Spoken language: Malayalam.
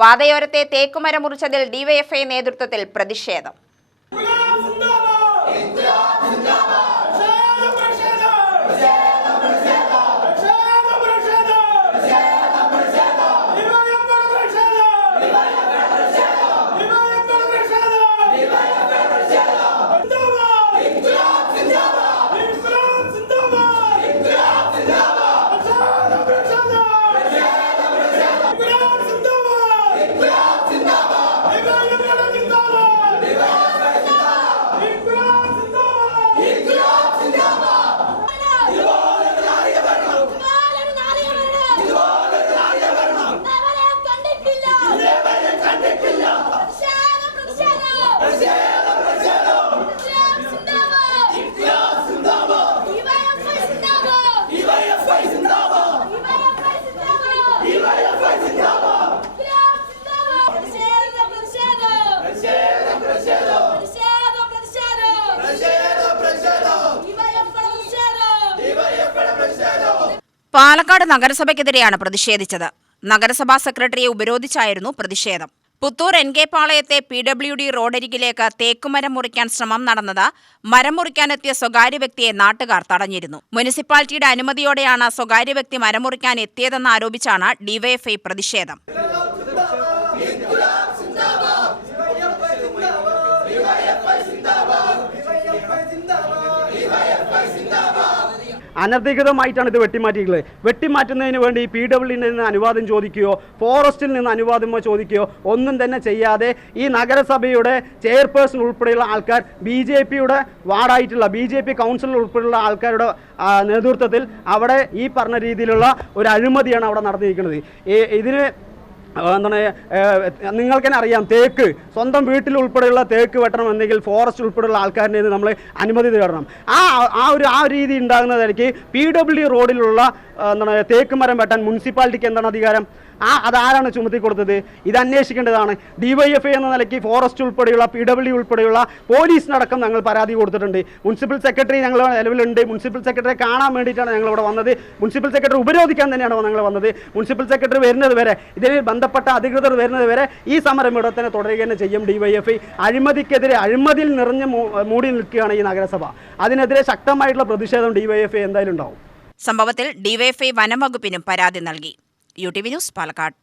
പാതയോരത്തെ തേക്കുമരം മുറിച്ചതിൽ ഡിവൈഎഫ്ഐ നേതൃത്വത്തിൽ പ്രതിഷേധം. പാലക്കാട് നഗരസഭയ്ക്കെതിരെയാണ് പ്രതിഷേധിച്ചത്. നഗരസഭാ സെക്രട്ടറിയെ ഉപരോധിച്ചായിരുന്നു പ്രതിഷേധം. പുത്തൂർ NK പാളയത്തെ PWD റോഡരികിലേക്ക് തേക്കുമരം മുറിക്കാൻ ശ്രമം നടന്നത് മരം മുറിക്കാനെത്തിയ സ്വകാര്യ വ്യക്തിയെ നാട്ടുകാർ തടഞ്ഞിരുന്നു. മുനിസിപ്പാലിറ്റിയുടെ അനുമതിയോടെയാണ് സ്വകാര്യ വ്യക്തി മരം മുറിക്കാൻ എത്തിയതെന്ന് ആരോപിച്ചാണ് ഡിവൈഎഫ്ഐ പ്രതിഷേധം. അനധികൃതമായിട്ടാണ് ഇത് വെട്ടിമാറ്റിയിട്ടുള്ളത്. വെട്ടിമാറ്റുന്നതിന് വേണ്ടി PWDയിൽ നിന്ന് അനുവാദം ചോദിക്കുകയോ ഫോറസ്റ്റിൽ നിന്ന് അനുവാദം ചോദിക്കുകയോ ഒന്നും തന്നെ ചെയ്യാതെ ഈ നഗരസഭയുടെ ചെയർപേഴ്സൺ ഉൾപ്പെടെയുള്ള ആൾക്കാർ BJPയുടെ വാർഡായിട്ടുള്ള BJP കൗൺസിലർ ഉൾപ്പെടെയുള്ള ആൾക്കാരുടെ നേതൃത്വത്തിൽ അവിടെ ഈ പറഞ്ഞ രീതിയിലുള്ള ഒരു അഴിമതിയാണ് അവിടെ നടന്നിരിക്കുന്നത്. ഇതിന് എന്താണ് നിങ്ങൾക്ക് തന്നെ അറിയാം, തേക്ക് സ്വന്തം വീട്ടിൽ ഉൾപ്പെടെയുള്ള തേക്ക് വെട്ടണമെന്നെങ്കിൽ ഫോറസ്റ്റ് ഉൾപ്പെടെയുള്ള ആൾക്കാരിൽ നിന്ന് നമ്മൾ അനുമതി തേടണം. ആ രീതി ഉണ്ടാകുന്നതായിരിക്കും. PWD റോഡിലുള്ള എന്താണ് തേക്ക് മരം വെട്ടാൻ മുനിസിപ്പാലിറ്റിക്ക് എന്താണ് അധികാരം? അതാരാണ് ചുമത്തി കൊടുത്തത്? ഇത് അന്വേഷിക്കേണ്ടതാണ്. DYFI എന്ന നിലയ്ക്ക് ഫോറസ്റ്റ് ഉൾപ്പെടെയുള്ള PWD ഉൾപ്പെടെയുള്ള പോലീസിനടക്കം ഞങ്ങൾ പരാതി കൊടുത്തിട്ടുണ്ട്. മുനിസിപ്പൽ സെക്രട്ടറി ഞങ്ങൾ നിലവിലുണ്ട്. മുനിസിപ്പൽ സെക്രട്ടറിയെ കാണാൻ വേണ്ടിയിട്ടാണ് ഞങ്ങൾ ഇവിടെ വന്നത്. മുനിസിപ്പൽ സെക്രട്ടറി ഉപരോധിക്കാൻ തന്നെയാണ് ഞങ്ങൾ വന്നത്. മുനിസിപ്പൽ സെക്രട്ടറി വരുന്നത് വരെ, ഇതിന് ബന്ധപ്പെട്ട അധികൃതർ വരുന്നത് വരെ ഈ സമരം ഇവിടെ തന്നെ തുടരുക തന്നെ ചെയ്യും. DYFI അഴിമതിക്കെതിരെ, അഴിമതിയിൽ നിറഞ്ഞ് മൂടി നിൽക്കുകയാണ് ഈ നഗരസഭ. അതിനെതിരെ ശക്തമായിട്ടുള്ള പ്രതിഷേധം DYFI എന്തായാലും ഉണ്ടാവും. സംഭവത്തിൽ ഡിവൈഎഫ്ഐ വനം വകുപ്പിനും പരാതി നൽകി. UTV news, Palakkad.